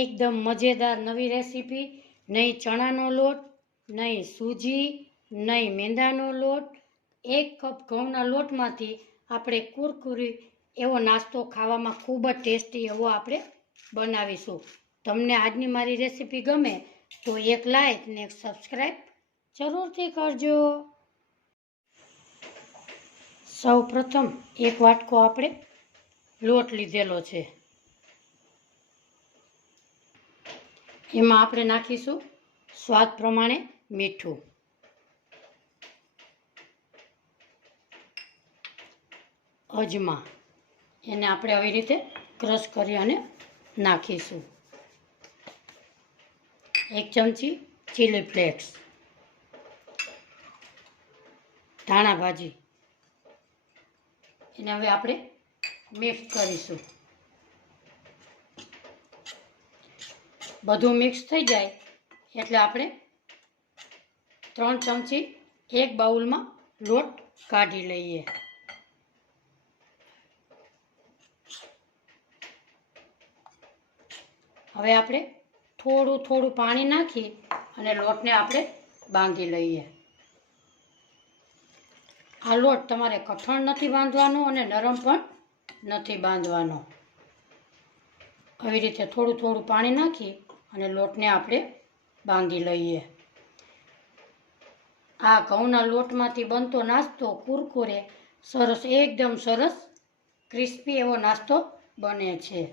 એકદમ મજેદાર નવી રેસીપી. નહીં ચણાનો લોટ, નહીં સૂજી, નહીં મેંદાનો લોટ. એક કપ ઘઉંના લોટમાંથી આપણે કુરકુરી એવો નાસ્તો ખાવામાં ખૂબ જ ટેસ્ટી એવો આપણે બનાવીશું. તમને આજની મારી રેસીપી ગમે તો એક લાઈક ને એક સબસ્ક્રાઈબ જરૂરથી કરજો. સૌ પ્રથમ એક વાટકો આપણે લોટ લીધેલો છે. એમાં આપણે નાખીશું સ્વાદ પ્રમાણે મીઠું. અજમા. એને આપણે આવી રીતે ક્રશ કરી અને નાખીશું. એક ચમચી ચીલી ફ્લેક્સ ધાણા ભાજી. એને હવે આપણે મિક્સ કરીશું. બધું મિક્સ થઈ જાય. એટલે આપણે ત્રણ ચમચી એક બાઉલમાં લોટ કાઢી લઈએ. હવે આપણે થોડું થોડું પાણી નાખી અને લોટને આપણે બાંધી લઈએ. આ લોટ તમારે કઠણ નથી બાંધવાનો અને નરમ પણ નથી બાંધવાનો. આવી રીતે થોડું થોડું પાણી નાખી અને લોટને આપણે બાંધી લઈએ. આ ઘઉંના લોટમાંથી બનતો નાસ્તો કુરકુરે સરસ, એકદમ સરસ, ક્રિસ્પી એવો નાસ્તો બને છે.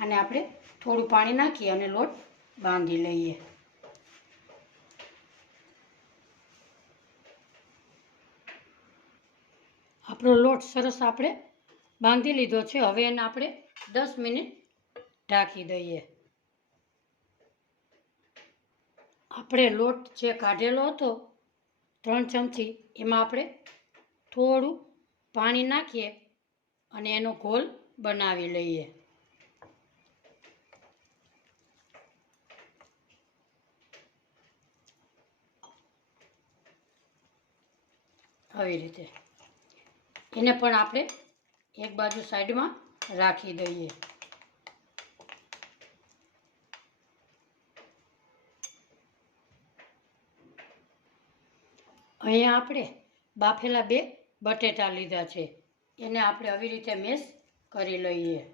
અને આપણે થોડું પાણી નાખી અને લોટ બાંધી લઈએ. આપણો લોટ સરસ આપણે બાંધી લીધો છે. હવે એને આપણે દસ મિનિટ ઢાંકી દઈએ. આપણે લોટ જે કાઢેલો હતો, ત્રણ ચમચી, એમાં આપણે થોડું પાણી નાખીએ અને એનો ઘોલ બનાવી લઈએ. આવી રીતે. એને પણ આપણે એક બાજુ સાઈડમાં રાખી દઈએ. અહીંયા આપણે બાફેલા બે બટેટા લીધા છે. એને આપણે આવી રીતે મેશ કરી લઈએ.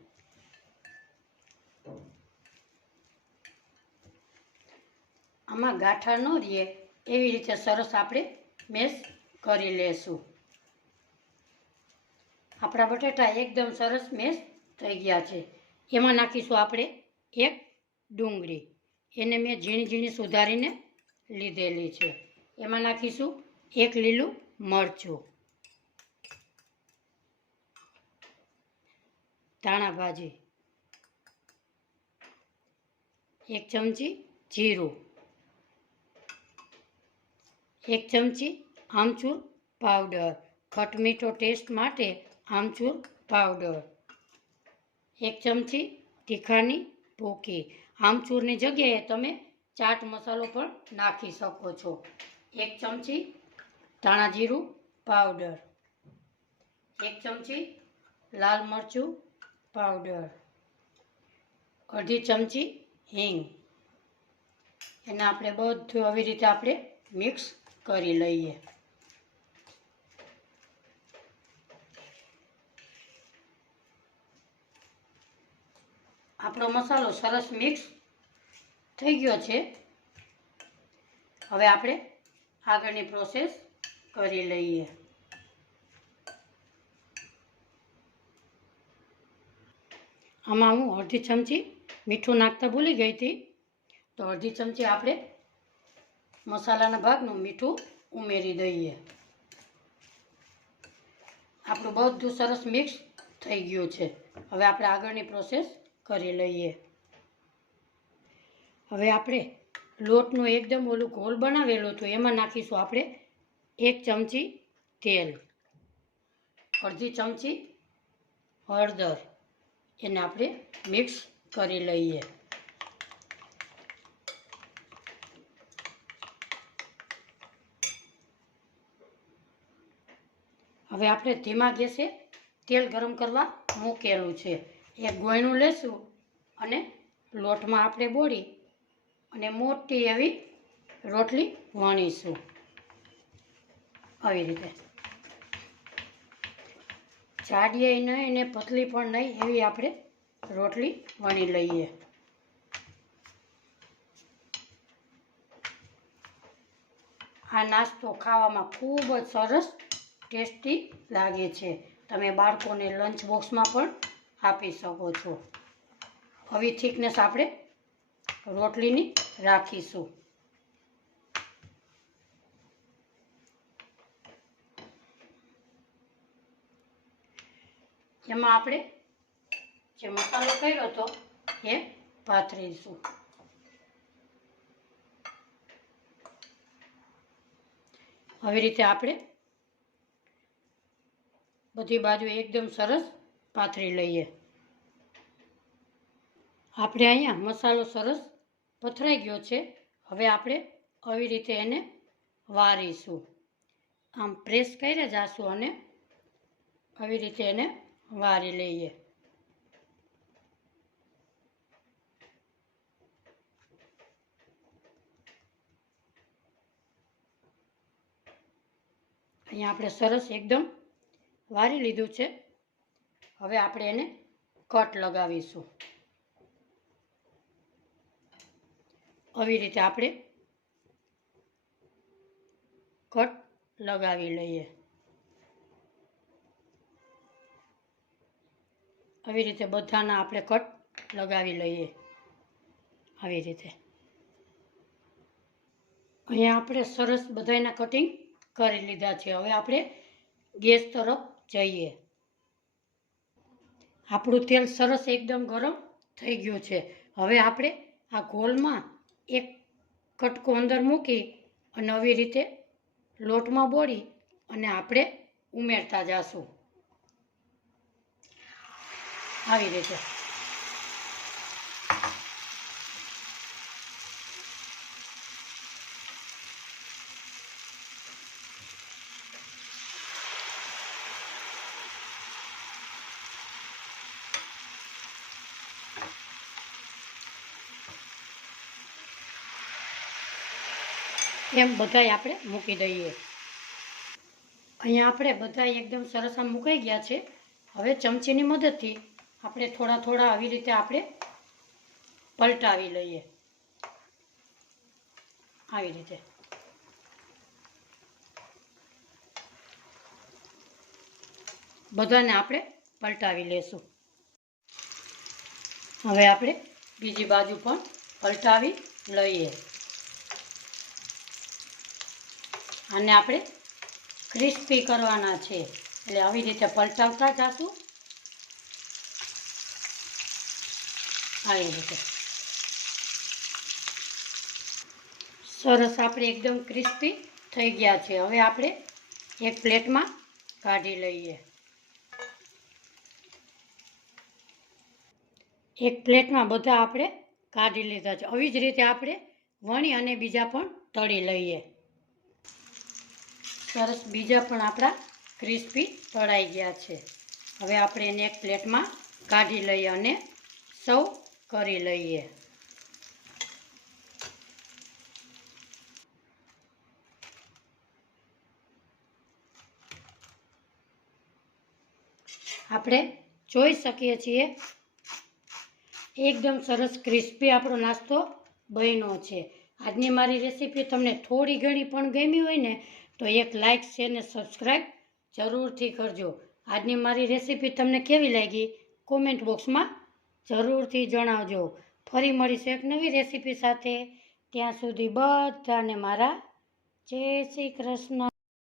આમાં ગાંઠા ન રહીએ, એવી રીતે સરસ આપણે મેશ કરી લેશું. આપણા બટેટા એકદમ સરસ મેશ થઈ ગયા છે. એમાં નાખીશું આપણે એક ડુંગળી. એને મેં ઝીણી ઝીણી સુધારીને લીધેલી છે. એમાં નાખીશું એક લીલું મરચું. ધાણા ભાજી. એક ચમચી જીરું. એક ચમચી આમચૂર પાવડર. ખટમીઠો ટેસ્ટ માટે આમચૂર પાવડર. એક ચમચી તીખાની ભૂકી. આમચૂરની જગ્યાએ તમે ચાટ મસાલો પણ નાખી શકો છો. એક ચમચી ધાણા જીરું, પાવડર. એક ચમચી લાલ મરચું, પાવડર. અડધી ચમચી હિંગ. એને આપણે બધું આવી રીતે આપણે મિક્સ કરી લઈએ. આપણો મસાલો સરસ મિક્સ થઈ ગયો છે. હવે આપણે આગળની પ્રોસેસ કરી લઈએ. આમાં હું અડધી ચમચી મીઠું નાખતા ભૂલી ગઈ હતી. તો અડધી ચમચી આપણે મસાલાના ભાગનું મીઠું ઉમેરી દઈએ. આપણું બધું સરસ મિક્સ થઈ ગયું છે. હવે આપણે આગળની પ્રોસેસ કરી લઈએ. હવે આપણે લોટનું એકદમ ઓલું ઘોલ બનાવેલું હતું, એમાં નાખીશું આપણે એક ચમચી તેલ. અડધી ચમચી હળદર. એને આપણે મિક્સ કરી લઈએ. હવે આપણે ધીમા ગેસે તેલ ગરમ કરવા મૂકેલું છે. એક ગોયણું લેશું અને લોટમાં આપણે બોળી અને મોટી એવી રોટલી વણીશું. આવી રીતે. જાડીએ નહીં અને પતલી પણ નહીં, એવી આપણે રોટલી વણી લઈએ. આ નાસ્તો ખાવામાં ખૂબ જ સરસ ટેસ્ટી લાગે છે. તમે બાળકોને લંચ બોક્સમાં પણ આપી શકો છો. આવી થિકનેસ આપણે રોટલીની રાખીશું. એમાં આપણે જે મસાલો કર્યો હતો, એ પાથરીશું આવી રીતે આપણે બધી બાજુ એકદમ સરસ પાથરી લઈએ. આપણે અહીંયા મસાલો સરસ પથરાઈ ગયો છે. હવે આપણે આવી રીતે એને વારીશું. આમ પ્રેસ કરી જાશું અને આવી રીતે એને વારી લઈએ. અહીંયા આપણે સરસ એકદમ વારી લીધું છે. હવે આપણે એને કટ લગાવીશું. આવી રીતે આપણે કટ લગાવી લઈએ. આવી રીતે બધાના આપણે કટ લગાવી લઈએ. આવી રીતે. અહીંયા આપણે સરસ બધાના કટિંગ કરી લીધા છે. હવે આપણે ગેસ તરફ જઈએ. આપણું તેલ સરસ એકદમ ગરમ થઈ ગયું છે. હવે આપણે આ ગોલમાં એક કટકો અંદર મૂકી અને આવી રીતે લોટમાં બોળી અને આપણે ઉમેરતા જાશું. આવી રીતે એમ બધાય આપણે મૂકી દઈએ. અહીંયા આપણે બધા એકદમ સરસ આમ મુકાઈ ગયા છે. હવે ચમચીની મદદથી આપણે થોડા થોડા આવી રીતે આપણે પલટાવી લઈએ. આવી રીતે. બધાને આપણે પલટાવી લેશું. હવે આપણે બીજી બાજુ પણ પલટાવી લઈએ. અને આપણે ક્રિસ્પી કરવાના છે. એટલે આવી રીતે પલટાવતા જાશું. આવી રીતે સરસ આપણે એકદમ ક્રિસ્પી થઈ ગયા છે. હવે આપણે એક પ્લેટમાં કાઢી લઈએ. એક પ્લેટમાં બધા આપણે કાઢી લીધા છે. આવી જ રીતે આપણે વણી અને બીજા પણ તળી લઈએ. સરસ બીજા પણ આપણા ક્રિસ્પી તળાઈ ગયા છે. હવે આપણે એને એક પ્લેટમાં કાઢી લઈએ અને સર્વ કરી લઈએ. આપણે જોઈ શકીએ છીએ, એકદમ સરસ ક્રિસ્પી આપણો નાસ્તો બન્યો છે. આજની મારી રેસીપી તમને થોડી ઘણી પણ ગમી હોય ને, તો એક લાઇક શેર ને સબસ્ક્રાઈબ જરૂરથી કરજો. આજની મારી રેસીપી તમને કેવી લાગી? કોમેન્ટ બોક્સમાં જરૂરથી જણાવજો. ફરી મળીશું એક નવી રેસીપી સાથે. ત્યાં સુધી બધાને મારા જય શ્રી કૃષ્ણ.